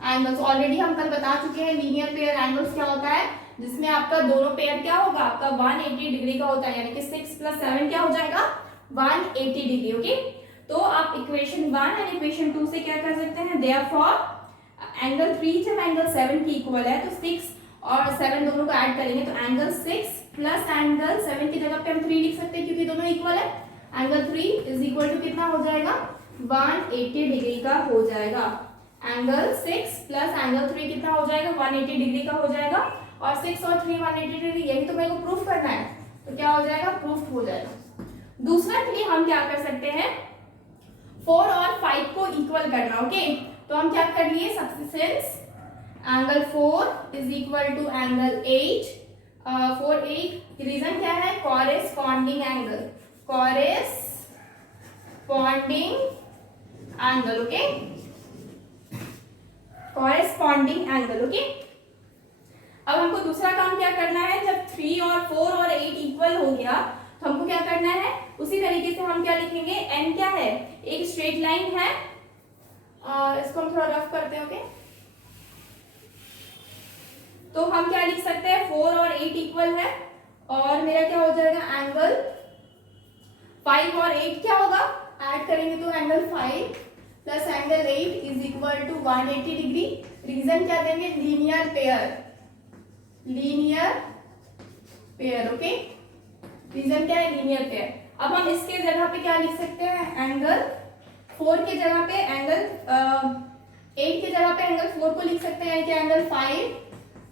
एंगल्स। ऑलरेडी हम कल बता चुके हैं लीनियर पेयर एंगल्स क्या होता है, जिसमें आपका दोनों पेयर क्या होगा, आपका 180 डिग्री का होता है, यानी कि 6 प्लस 7 क्या हो जाएगा, 180 डिग्री। ओके, तो आप इक्वेशन 1 एंड इक्वेशन 2 से क्या कर सकते हैं, देयरफॉर एंगल 3 जब एंगल 7 की इक्वल है तो 6 और 7 दोनों को ऐड करेंगे तो एंगल 6 प्लस एंगल 7 की जगह पे हम 3 लिख सकते हैं क्योंकि दोनों इक्वल है। एंगल 3 इज इक्वल टू कितना हो जाएगा, 180 डिग्री का हो जाएगा। एंगल 6 प्लस एंगल 3 कितना हो जाएगा, 180 डिग्री का हो जाएगा। और 6 और 3 180 डिग्री, यही तो मेरे को प्रूफ करना है, तो क्या हो जाएगा, प्रूफ हो जाएगा। दूसरा के लिए हम क्या कर सकते हैं, 4 और 5 को इक्वल करना। ओके, तो हम क्या कर लिए, सबसे since angle 4 is equal to angle 8, 4 8, reason क्या है, corresponding angle, corresponding angle. Okay, corresponding angle. Okay, अब हमको दूसरा काम क्या करना है, जब 3 और 4 और 8 इक्वल हो गया तो हमको क्या करना है, उसी तरीके से हम क्या लिखेंगे, एन क्या है, एक स्ट्रेट लाइन है, इसको हम थोड़ा रफ करते हैं। ओके, तो हम क्या लिख सकते हैं, 4 और 8 इक्वल है और मेरा क्या हो जाएगा, एंगल 5 और 8 क्या होगा, ऐड करेंगे तो angle 5 plus angle 8 is equal to 180 degree. Reason क्या देंगे, linear pair, linear pair. Okay, reason क्या है, लीनियर पेयर। अब हम इसके जगह पे क्या लिख सकते हैं, एंगल 4 के जगह पे एंगल 8 के जगह पे एंगल 4 को लिख सकते हैं कि angle 5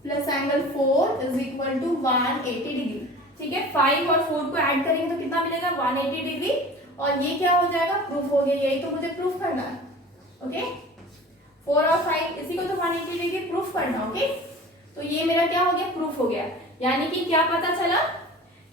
plus angle 4 is equal to 180 degree. ठीक है, 5 और 4 को ऐड करेंगे तो कितना मिलेगा, 180 डिग्री। और ये क्या हो जाएगा, प्रूफ हो गया, यही तो मुझे प्रूफ करना है। ओके, 4 और 5 इसी को तो 180 डिग्री प्रूफ करना। ओके, तो ये मेरा क्या हो गया, प्रूफ हो गया। यानी कि क्या पता चला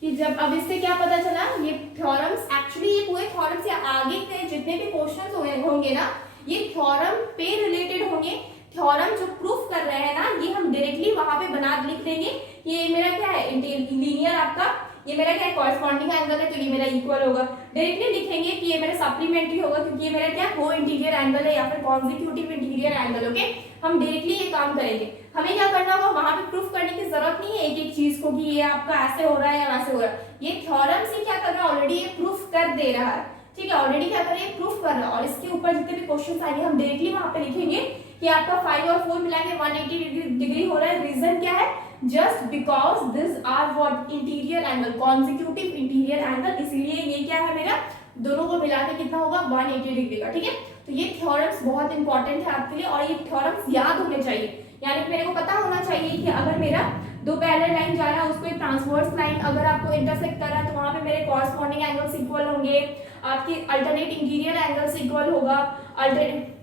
कि जब, अब इससे क्या पता चला, ये थ्योरम्स एक्चुअली, ये पूरे थ्योरम्स से आगे के जितने भी क्वेश्चंस होंगे ना, ये थ्योरम पे रिलेटेड होंगे। थ्योरम जो प्रूफ कर रहे हैं ना, ये हम डायरेक्टली वहां पे बना लिख देंगे। ये मेरा क्या है, लीनियर आपका, ये मेरा क्या है, कॉरस्पॉन्डिंग एंगल है तो ये मेरा इक्वल होगा। डायरेक्टली लिखेंगे कि ये मेरा सप्लीमेंट्री होगा क्योंकि ये मेरा क्या, को इंटीरियर एंगल है या फिर कॉन्जिक्यूटिव इंटीरियर एंगल। ओके, हम डायरेक्टली ये काम करेंगे। हमें क्या करना होगा, वहां पे प्रूफ करने की जरूरत नहीं है एक एक चीज को कि ये आपका ऐसे हो रहा है या वैसे हो रहा है। ये थ्योरम से क्या कर रहा है, ऑलरेडी ये प्रूफ कर दे रहा है। ठीक है, ऑलरेडी क्या कर रहे हैं, प्रूफ कर रहा है। और इसके ऊपर जितने भी क्वेश्चन आएंगे हम डायरेक्टली वहां पे लिखेंगे कि आपका 5 और 4 मिला के 180 डिग्री हो रहा है। रीजन क्या है, just because this are what, interior angle, consecutive interior angle, इसलिए ये क्या है, मेरा दोनों को मिला के कितना होगा, 180 डिग्री का। ठीक है, तो ये थ्योरम्स बहुत इंपॉर्टेंट है आपके लिए और ये थ्योरम्स याद होने चाहिए। यानी कि मेरे को पता होना चाहिए कि अगर मेरा दो पैरेलल लाइन जा रहा है, उसको एक ट्रांसवर्स लाइन अगर आपको इंटरसेक्ट कर रहा है तो वहां पे मेरे कॉरस्पॉन्डिंग एंगल्स इक्वल होंगे, आपकी अल्टरनेट इंटीरियर एंगल्स इक्वल होगा, अल्टरनेट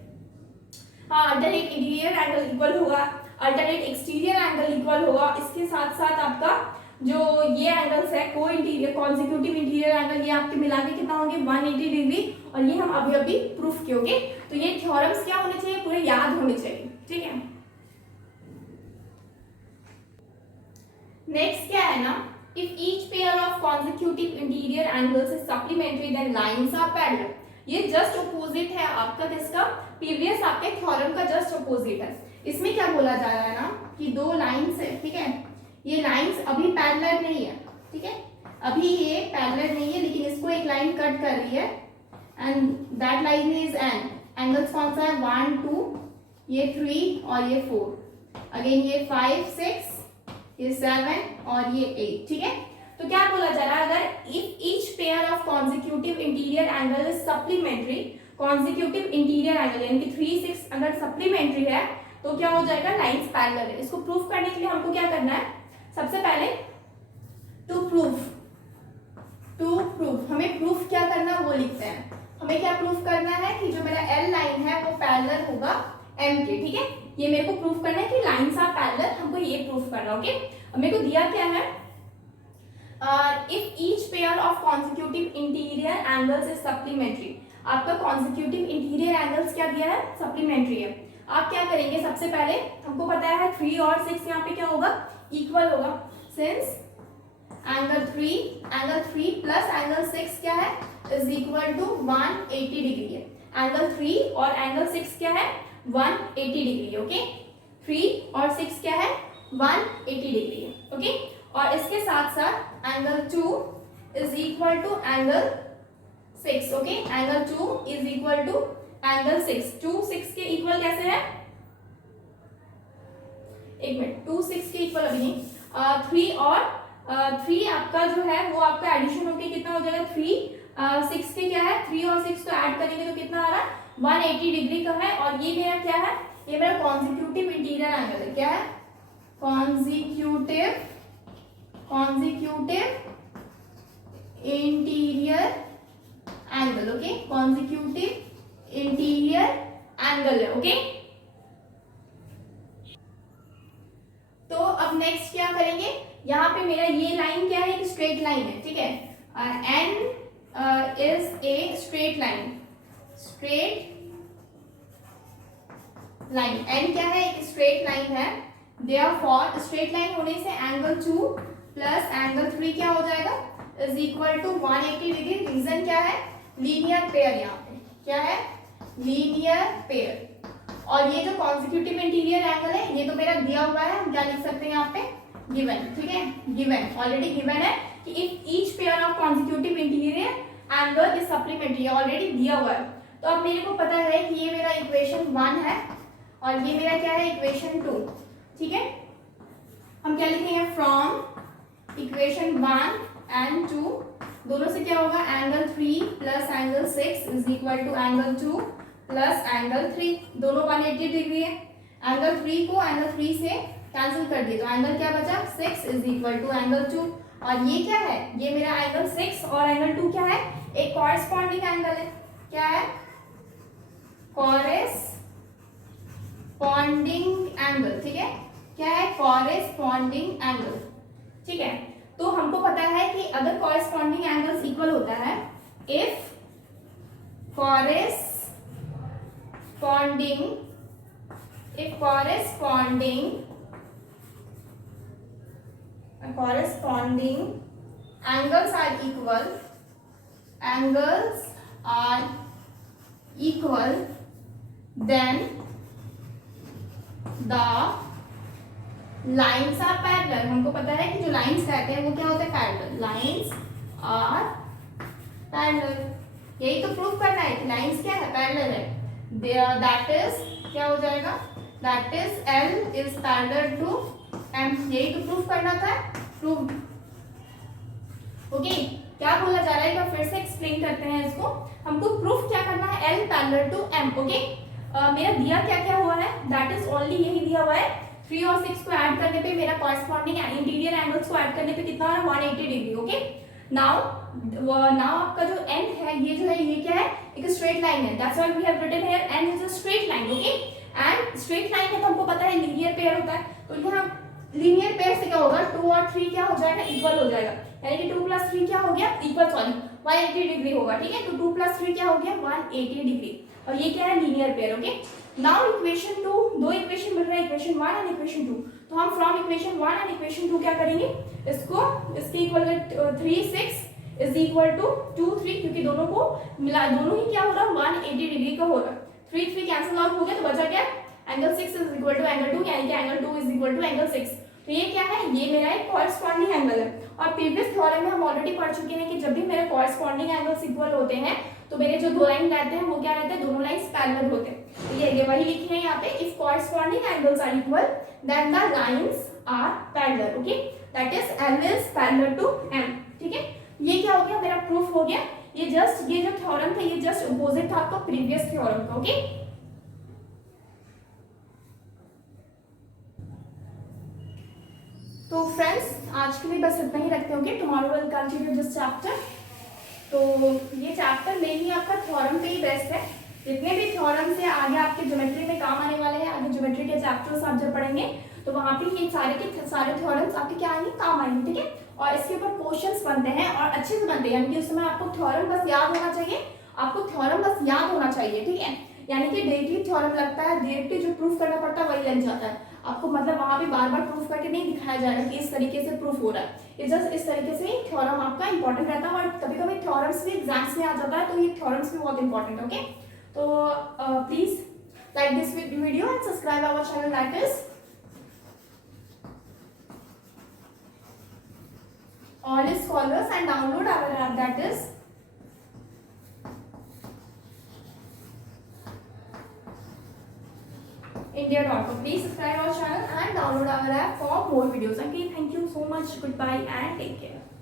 हाँ, अल्टरनेट इंटीरियर एंगल इक्वल होगा, अल्टरनेट एक्सटीरियर एंगल इक्वल होगा। इसके साथ साथ आपका जो ये एंगल्स है को इंटीरियर कॉन्जिक्यूटिव इंटीरियर एंगल, ये आपके मिला के कितना होंगे 180 डिग्री, और ये हम अभी अभी प्रूफ किए। ओके, तो ये थ्योरम्स क्या होने चाहिए, पूरे याद होने चाहिए, ठीक है। नेक्स्ट क्या है ना, if each pair of consecutive interior angles is supplementary then lines are parallel. ये जस्ट अपोजिट है आपका किसका, प्रीवियस आपके थ्योरम का जस्ट अपोजिट है। इसमें क्या बोला जा रहा है ना कि दो लाइंस है, ठीक है, ये लाइंस अभी पैरेलल नहीं है, ठीक है, अभी ये पैरेलल नहीं है, लेकिन इसको एक लाइन कट कर रही है and that line is an, angles कौन सा है 1 2, ये 3 और ये 4, अगेन ये 5 6, ये 7 और ये 8, ठीक है। तो क्या बोला जा रहा है, अगर if each pair of consecutive interior angle is supplementary, consecutive interior angle यानी कि 3 6 अगर सप्लीमेंट्री है तो क्या हो जाएगा, लाइंस पैरेलल है। इसको प्रूफ करने के लिए हमको क्या करना है, सबसे पहले टू प्रूफ हमें प्रूफ क्या करना है वो लिखते हैं। हमें क्या प्रूफ करना है कि जो मेरा एल लाइन है वो पैरेलल होगा एम के, ठीक है, ये मेरे को प्रूफ करना है कि लाइंस आर पैरेलल, हमको ये प्रूफ करना है। ओके, अब मेरे को दिया क्या है, if each pair of consecutive interior angles is supplementary, आपका कॉन्जिक्यूटिव इंटीरियर एंगल्स क्या दिया है, सप्लीमेंट्री है। आप क्या करेंगे, सबसे पहले हमको पता है 3 और 6 यहाँ पे क्या होगा, इक्वल होगा, सिंस एंगल 3 प्लस एंगल 6 क्या है, इज इक्वल टू 180 डिग्री है। एंगल 3 और एंगल 6 क्या है, 180 डिग्री, ओके, 3 और 6 क्या है, 180 डिग्री है, ओके। और इसके साथ साथ angle 2 is equal to angle 6, okay, angle 2 is equal to angle 6, 2 6 के इक्वल कैसे है, एक मिनट, 2 6 के इक्वल अभी नहीं, 3 और 3 आपका जो है वो आपका एडिशन होके कितना हो जाएगा, 3 6 के क्या है, 3 और 6 को ऐड करेंगे तो कितना आ रहा है, 180 डिग्री का है। और ये मेरा क्या है, ये मेरा कॉन्जिक्यूटिव इंटीरियर एंगल है, क्या है, consecutive interior angle, okay, consecutive interior angle है, ओके। तो अब नेक्स्ट क्या करेंगे, यहाँ पे मेरा ये लाइन क्या है, एक स्ट्रेट लाइन है, ठीक है, N is a straight line, N क्या है, एक स्ट्रेट लाइन है। देयरफॉर स्ट्रेट लाइन होने से एंगल 2 प्लस एंगल 3 क्या हो जाएगा, is equal to 180 degree. Reason क्या है, लीनियर पेयर, यहाँ पे क्या है, लीनियर पेयर। और ये जो कॉन्जिक्यूटिव इंटीरियर एंगल है ये तो मेरा दिया हुआ है, हम क्या लिख सकते हैं यहाँ पे, गिवन, ठीक है, गिवन, ऑलरेडी गिवन है कि if each pair of consecutive interior angle is supplementary, already दिया हुआ है। तो अब मेरे को पता है कि ये मेरा इक्वेशन 1 है और ये मेरा क्या है, इक्वेशन 2, ठीक है। हम क्या लिखेंगे, फ्रॉम इक्वेशन 1 एंड 2 दोनों से क्या होगा, angle 3 plus angle 6 is equal to angle 2 plus angle 3, दोनों 180 डिग्री है। एंगल 3 को एंगल 3 से कैंसिल कर दिए तो एंगल क्या बचा, 6 इज इक्वल टू एंगल 2। और ये क्या है, ये मेरा एंगल 6 और एंगल 2 क्या है, एक कॉरेस्पॉन्डिंग एंगल है, क्या है, कॉरेस्पॉन्डिंग एंगल, ठीक है, क्या है, कॉरेस्पॉन्डिंग एंगल, ठीक है। तो हमको पता है कि अगर कॉरेस्पॉन्डिंग एंगल्स इक्वल होता है, if corresponding angles are equal, then the lines are parallel। हमको पता है कि जो लाइंस कहते हैं वो क्या होता है, पैरेलल, लाइंस आर पैरेलल। यही तो प्रूफ करना है कि लाइंस क्या है, पैरेलल है। दैट इज क्या हो जाएगा, that is L is parallel to M, यही तो प्रूफ करना था, प्रूफ, ओके। क्या बोला जा रहा है, एक बार फिर से एक्सप्लेन करते हैं इसको। हमको प्रूफ क्या करना है, L parallel to M, okay. मेरा दिया क्या क्या हुआ है, दैट इज ओनली यही दिया हुआ है, 3 और 6 को ऐड करने पे मेरा कॉरेस्पॉन्डिंग इंटीरियर एंगल्स को ऐड करने पे कितना है, 180 डिग्री, ओके। नाउ आपका जो एंड है, ये जो है ये क्या है, एक स्ट्रेट लाइन है, that's why we have written here n is a straight line, okay. And straight line का तो हमको पता है लीनियर पेयर होता है, तो यहाँ लीनियर पेयर से क्या होगा, 2 और 3 क्या हो जाएगा, इक्वल हो जाएगा, यानी कि 2 + 3 क्या हो गया, इक्वल, सॉरी 180 डिग्री होगा, ठीक है। तो 2 + 3 क्या हो गया, 180 डिग्री, और ये क्या है, linear pair, okay. Now equation 2, दो इक्वेशन मिल रहा है, इक्वेशन 1 एंड इक्वेशन 2, तो हम फ्रॉम इक्वेशन 1 एंड इक्वेशन 2 क्या करेंगे, इसको इसके इक्वल 3 6 इज इक्वल टू 2 3, क्योंकि दोनों को मिला, दोनों ही क्या हो रहा है, 180 डिग्री का हो रहा है, 3 3 कैंसिल आउट हो गया, तो बचा क्या, angle 6 is equal to angle 2, यानी कि angle 2 is equal to angle 6। तो ये क्या है, ये मेरा एक कॉरस्पॉन्डिंग एंगल है, और प्रीवियस थ्योरम में हम ऑलरेडी पढ़ चुके हैं कि जब भी मेरे कॉरस्पॉन्डिंग एंगल्स इक्वल होते हैं तो मेरे जो दो लाइन रहते हैं वो क्या रहते हैं, दोनों लाइंस पैरेलल होते हैं। तो ये वही लिखे हैं यहाँ पे, if corresponding angles are equal then the lines are parallel, okay, that is L is parallel to M, ठीक है। ये क्या हो गया, मेरा प्रूफ हो गया। ये जस्ट, ये जो थ्योरम था ये जस्ट अपोजिट था आपका प्रीवियस थ्योरम का, ओके। तो फ्रेंड्स आज के लिए बस इतना ही रखते होंगे, tomorrow will continue this chapter. तो ये चैप्टर मेनली आपका थ्योरम पे ही बेस्ट है, जितने भी थ्योरम से आगे आपके ज्योमेट्री में काम आने वाले हैं, आगे ज्योमेट्री के चैप्टर्स आप जब पढ़ेंगे तो वहाँ पे ये सारे के सारे थ्योरम्स आपके क्या आएंगे, काम आएंगे, ठीक है। और इसके ऊपर क्वेश्चंस बनते हैं और अच्छे से बनते हैं, यानी कि उस समय आपको थ्योरम बस याद होना चाहिए, आपको थ्योरम बस याद होना चाहिए, ठीक है। यानी कि डेरिवेटिव थ्योरम लगता है, डेरिवेटिव जो प्रूफ करना पड़ता है वही लग जाता है आपको, मतलब वहाँ पे बार बार प्रूफ करके नहीं दिखाया जाएगा कि इस तरीके से प्रूफ हो रहा है, इस जस्ट इस तरीके से थ्योरम आपका इंपॉर्टेंट रहता है। और कभी कभी थ्योरम्स भी एग्जाम्स में आ जाता है, तो ये थ्योरम्स भी बहुत इंपॉर्टेंट है, ओके। तो please like this video and subscribe our channel, that is All Scholars, and download our app, that is India.com. Please subscribe our channel and download our app for more videos. Okay, thank you so much. Goodbye and take care.